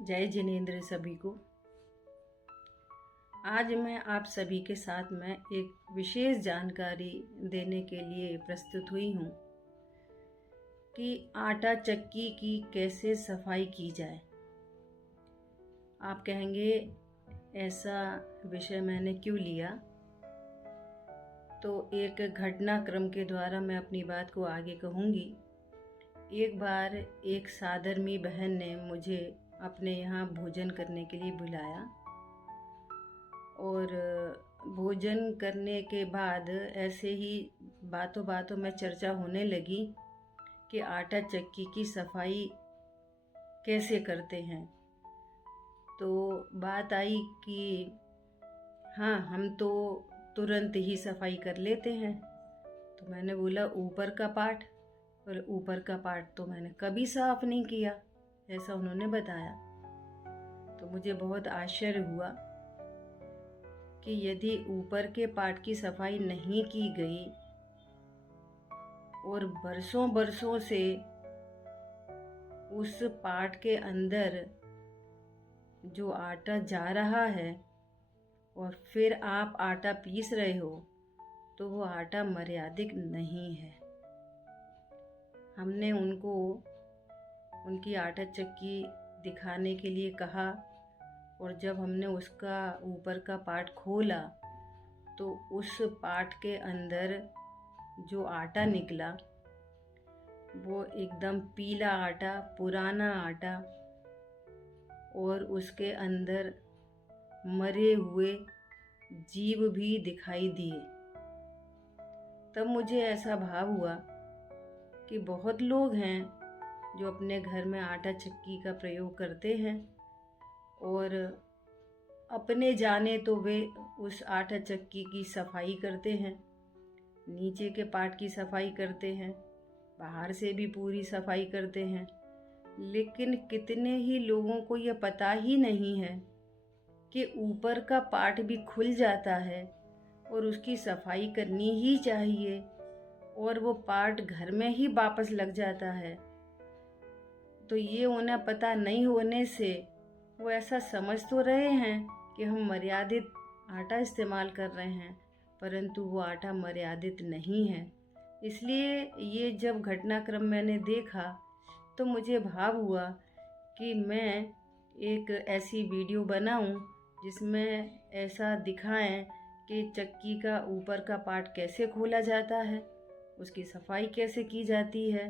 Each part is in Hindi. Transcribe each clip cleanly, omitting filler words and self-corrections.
जय जिनेंद्र सभी को। आज मैं आप सभी के साथ में एक विशेष जानकारी देने के लिए प्रस्तुत हुई हूँ कि आटा चक्की की कैसे सफाई की जाए। आप कहेंगे ऐसा विषय मैंने क्यों लिया, तो एक घटनाक्रम के द्वारा मैं अपनी बात को आगे कहूँगी। एक बार एक साधर्मी बहन ने मुझे अपने यहाँ भोजन करने के लिए बुलाया और भोजन करने के बाद ऐसे ही बातों बातों में चर्चा होने लगी कि आटा चक्की की सफाई कैसे करते हैं। तो बात आई कि हाँ, हम तो तुरंत ही सफाई कर लेते हैं। तो मैंने बोला ऊपर का पार्ट, और ऊपर का पार्ट तो मैंने कभी साफ नहीं किया, ऐसा उन्होंने बताया। तो मुझे बहुत आश्चर्य हुआ कि यदि ऊपर के पार्ट की सफाई नहीं की गई और बरसों बरसों से उस पार्ट के अंदर जो आटा जा रहा है और फिर आप आटा पीस रहे हो, तो वो आटा मर्यादित नहीं है। हमने उनको उनकी आटा चक्की दिखाने के लिए कहा और जब हमने उसका ऊपर का पार्ट खोला तो उस पार्ट के अंदर जो आटा निकला वो एकदम पीला आटा, पुराना आटा, और उसके अंदर मरे हुए जीव भी दिखाई दिए। तब मुझे ऐसा भाव हुआ कि बहुत लोग हैं जो अपने घर में आटा चक्की का प्रयोग करते हैं और अपने जाने तो वे उस आटा चक्की की सफाई करते हैं, नीचे के पार्ट की सफाई करते हैं, बाहर से भी पूरी सफाई करते हैं। लेकिन कितने ही लोगों को यह पता ही नहीं है कि ऊपर का पार्ट भी खुल जाता है और उसकी सफाई करनी ही चाहिए, और वो पार्ट घर में ही वापस लग जाता है। तो ये उन्हें पता नहीं होने से वो ऐसा समझ तो रहे हैं कि हम मर्यादित आटा इस्तेमाल कर रहे हैं, परंतु वो आटा मर्यादित नहीं है। इसलिए ये जब घटनाक्रम मैंने देखा तो मुझे भाव हुआ कि मैं एक ऐसी वीडियो बनाऊं जिसमें ऐसा दिखाएं कि चक्की का ऊपर का पार्ट कैसे खोला जाता है, उसकी सफाई कैसे की जाती है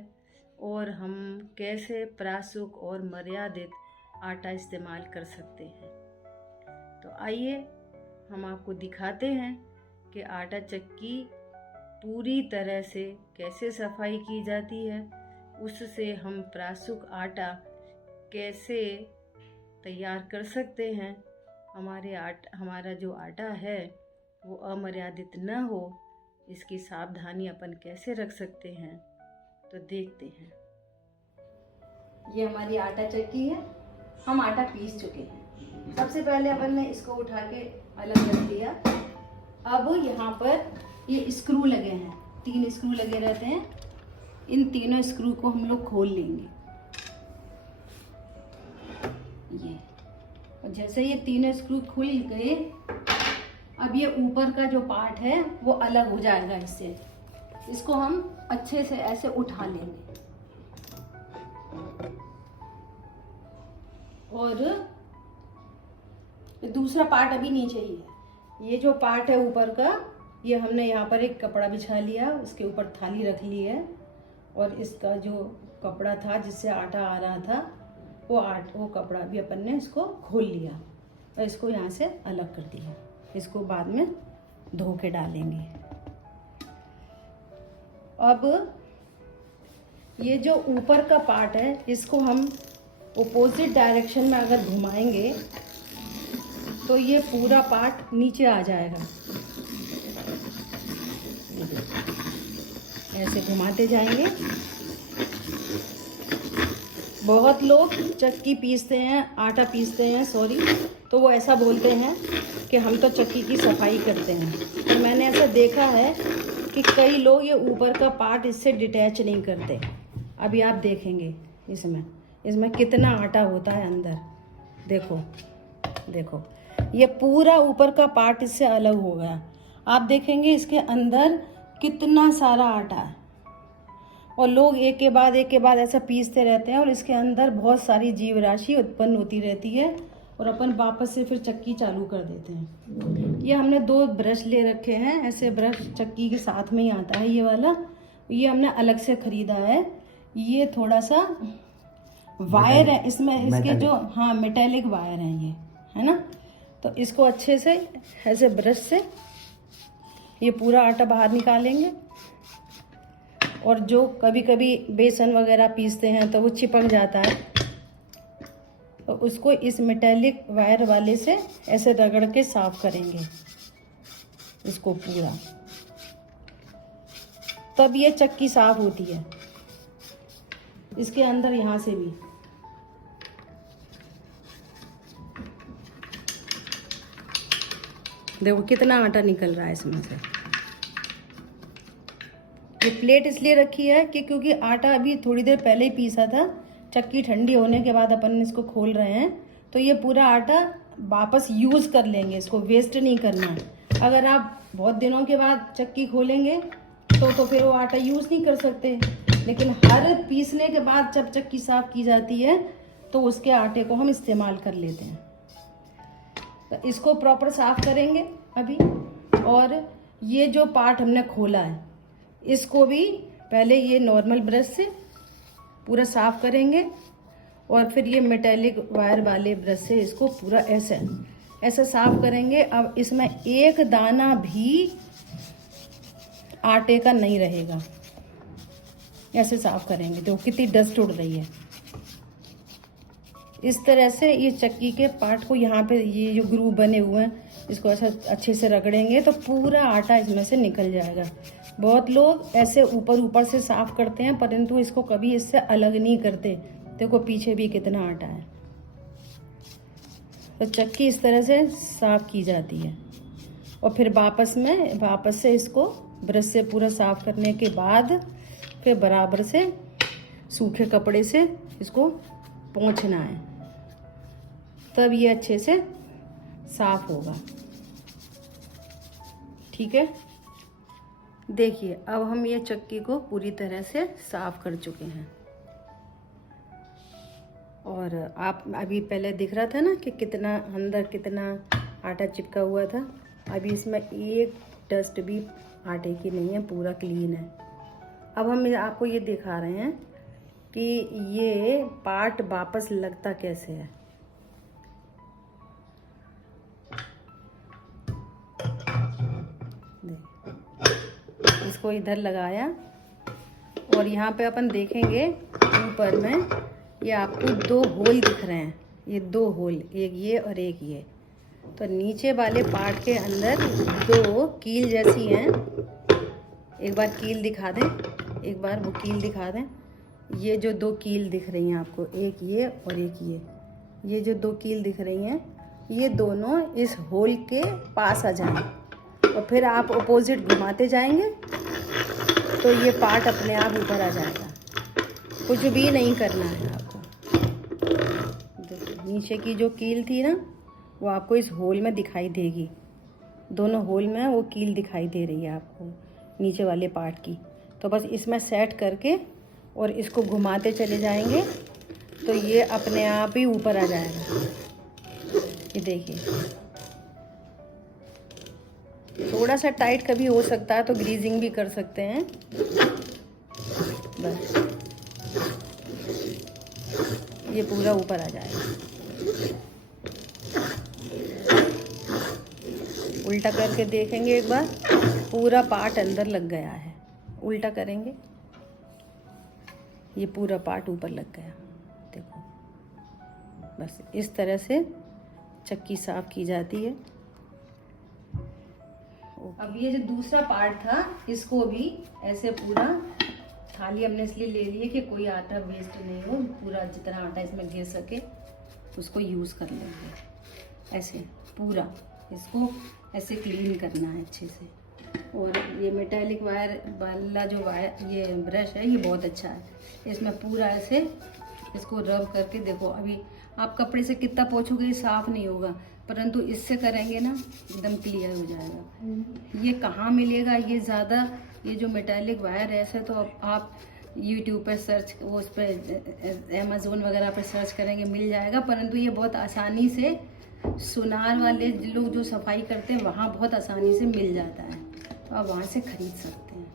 और हम कैसे प्रासुक और मर्यादित आटा इस्तेमाल कर सकते हैं। तो आइए हम आपको दिखाते हैं कि आटा चक्की पूरी तरह से कैसे सफाई की जाती है, उससे हम प्रासुक आटा कैसे तैयार कर सकते हैं। हमारा जो आटा है वो अमर्यादित न हो, इसकी सावधानी अपन कैसे रख सकते हैं, तो देखते हैं। ये हमारी आटा चक्की है, हम आटा पीस चुके हैं। सबसे पहले अपन ने इसको उठा के अलग रख दिया। अब यहाँ पर ये स्क्रू लगे हैं, 3 स्क्रू लगे रहते हैं। इन तीनों स्क्रू को हम लोग खोल लेंगे। ये, और जैसे ये 3 स्क्रू खुल गए, अब ये ऊपर का जो पार्ट है वो अलग हो जाएगा इससे। इसको हम अच्छे से ऐसे उठा लेंगे और दूसरा पार्ट अभी नीचे ही है। ये जो पार्ट है ऊपर का, ये हमने यहाँ पर एक कपड़ा बिछा लिया, उसके ऊपर थाली रख ली है और इसका जो कपड़ा था जिससे आटा आ रहा था वो कपड़ा भी अपन ने इसको खोल लिया और इसको यहाँ से अलग कर दिया। इसको बाद में धो के डालेंगे। अब ये जो ऊपर का पार्ट है इसको हम अपोजिट डायरेक्शन में अगर घुमाएंगे तो ये पूरा पार्ट नीचे आ जाएगा। ऐसे घुमाते जाएंगे। बहुत लोग चक्की पीसते हैं, आटा पीसते हैं, तो वो ऐसा बोलते हैं कि हम तो चक्की की सफाई करते हैं। तो मैंने ऐसा देखा है कि कई लोग ये ऊपर का पार्ट इससे डिटैच नहीं करते। अभी आप देखेंगे इसमें कितना आटा होता है अंदर। देखो देखो, ये पूरा ऊपर का पार्ट इससे अलग हो गया। आप देखेंगे इसके अंदर कितना सारा आटा है, और लोग एक के बाद ऐसा पीसते रहते हैं, और इसके अंदर बहुत सारी जीव राशि उत्पन्न होती रहती है, और अपन वापस से फिर चक्की चालू कर देते हैं। ये हमने 2 ब्रश ले रखे हैं, ऐसे ब्रश चक्की के साथ में ही आता है ये वाला, ये हमने अलग से खरीदा है। ये थोड़ा सा वायर है इसमें, इसके जो हाँ मेटेलिक वायर हैं ये, है ना। तो इसको अच्छे से ऐसे ब्रश से ये पूरा आटा बाहर निकालेंगे, और जो कभी कभी बेसन वगैरह पीसते हैं तो वो चिपक जाता है, तो उसको इस मेटेलिक वायर वाले से ऐसे रगड़ के साफ करेंगे इसको पूरा, तब ये चक्की साफ होती है। इसके अंदर यहाँ से भी देखो कितना आटा निकल रहा है इसमें से। ये प्लेट इसलिए रखी है कि क्योंकि आटा अभी थोड़ी देर पहले ही पीसा था, चक्की ठंडी होने के बाद अपन इसको खोल रहे हैं, तो ये पूरा आटा वापस यूज़ कर लेंगे, इसको वेस्ट नहीं करना है। अगर आप बहुत दिनों के बाद चक्की खोलेंगे तो फिर वो आटा यूज़ नहीं कर सकते, लेकिन हर पीसने के बाद जब चक्की साफ की जाती है तो उसके आटे को हम इस्तेमाल कर लेते हैं। तो इसको प्रॉपर साफ करेंगे अभी, और ये जो पार्ट हमने खोला है इसको भी पहले ये नॉर्मल ब्रश से पूरा साफ करेंगे, और फिर ये मेटेलिक वायर वाले ब्रश से इसको पूरा ऐसा साफ करेंगे। अब इसमें एक दाना भी आटे का नहीं रहेगा, ऐसे साफ करेंगे। देखो कितनी डस्ट उड़ रही है। इस तरह से ये चक्की के पार्ट को यहाँ पे ये जो ग्रूव बने हुए हैं इसको ऐसा अच्छे से रगड़ेंगे तो पूरा आटा इसमें से निकल जाएगा। बहुत लोग ऐसे ऊपर से साफ करते हैं, परंतु इसको कभी इससे अलग नहीं करते। देखो पीछे भी कितना आटा है। तो चक्की इस तरह से साफ की जाती है, और फिर वापस से इसको ब्रश से पूरा साफ करने के बाद फिर बराबर से सूखे कपड़े से इसको पोंछना है, तब ये अच्छे से साफ होगा। ठीक है, देखिए अब हम ये चक्की को पूरी तरह से साफ कर चुके हैं, और आप अभी पहले दिख रहा था ना कि कितना अंदर कितना आटा चिपका हुआ था। अभी इसमें एक डस्ट भी आटे की नहीं है, पूरा क्लीन है। अब हम आपको ये दिखा रहे हैं कि ये पार्ट वापस लगता कैसे है। इसको इधर लगाया, और यहाँ पे अपन देखेंगे ऊपर में ये आपको 2 होल दिख रहे हैं। ये 2 होल, एक ये और एक ये। तो नीचे वाले पार्ट के अंदर 2 कील जैसी हैं। एक बार कील दिखा दें, एक बार वो कील दिखा दें। ये जो 2 कील दिख रही हैं आपको, एक ये और एक ये जो 2 कील दिख रही हैं, ये दोनों इस होल के पास आ जाएं, और फिर आप अपोजिट घुमाते जाएंगे तो ये पार्ट अपने आप ऊपर आ जाएगा। कुछ भी नहीं करना है आपको। नीचे की जो कील थी ना, वो आपको इस होल में दिखाई देगी। दोनों होल में वो कील दिखाई दे रही है आपको नीचे वाले पार्ट की। तो बस इसमें सेट करके और इसको घुमाते चले जाएंगे तो ये अपने आप ही ऊपर आ जाएगा। ये देखिए, थोड़ा सा टाइट कभी हो सकता है तो ग्रीजिंग भी कर सकते हैं। बस ये पूरा ऊपर आ जाएगा। उल्टा करके देखेंगे एक बार, पूरा पार्ट अंदर लग गया है। उल्टा करेंगे, ये पूरा पार्ट ऊपर लग गया। देखो, बस इस तरह से चक्की साफ की जाती है। अब ये जो दूसरा पार्ट था, इसको भी ऐसे पूरा थाली हमने इसलिए ले ली है कि कोई आटा वेस्ट नहीं हो। पूरा जितना आटा इसमें गिर सके उसको यूज़ कर लेंगे। ऐसे पूरा इसको ऐसे क्लीन करना है अच्छे से। और ये मेटालिक वायर वाला जो ये ब्रश है, ये बहुत अच्छा है। इसमें पूरा ऐसे इसको रब करके देखो, अभी आप कपड़े से कितना पोंछोगे ये साफ नहीं होगा, परंतु इससे करेंगे ना एकदम क्लियर हो जाएगा। ये कहाँ मिलेगा ये ज़्यादा, ये जो मेटालिक वायर है ऐसे तो आप यूट्यूब पे सर्च, वो उस पर अमेज़ोन वगैरह पे सर्च करेंगे मिल जाएगा, परंतु ये बहुत आसानी से सुनार वाले लोग जो सफाई करते हैं वहाँ बहुत आसानी से मिल जाता है, तो आप वहाँ से खरीद सकते हैं।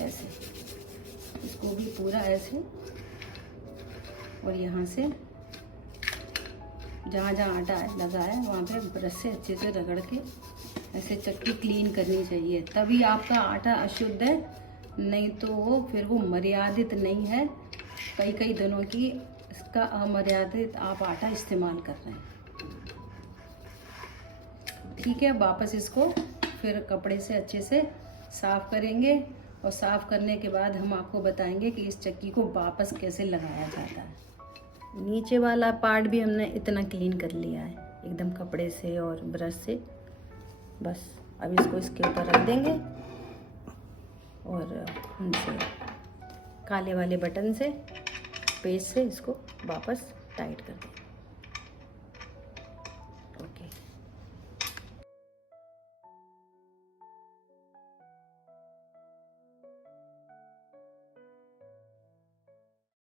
ऐसे इसको भी पूरा ऐसे, और यहाँ से जहाँ जहाँ आटा लगा है वहाँ पे ब्रश से अच्छे से रगड़ के ऐसे चक्की क्लीन करनी चाहिए, तभी आपका आटा अशुद्ध है, नहीं तो वो फिर वो मर्यादित नहीं है। कई दिनों की इसका अमर्यादित आप आटा इस्तेमाल कर रहे हैं। ठीक है, वापस इसको फिर कपड़े से अच्छे से साफ़ करेंगे, और साफ़ करने के बाद हम आपको बताएंगे कि इस चक्की को वापस कैसे लगाया जाता है। नीचे वाला पार्ट भी हमने इतना क्लीन कर लिया है एकदम कपड़े से और ब्रश से। बस अब इसको इसके ऊपर रख देंगे और उनसे काले वाले बटन से पेस्ट से इसको वापस टाइट कर देंगे।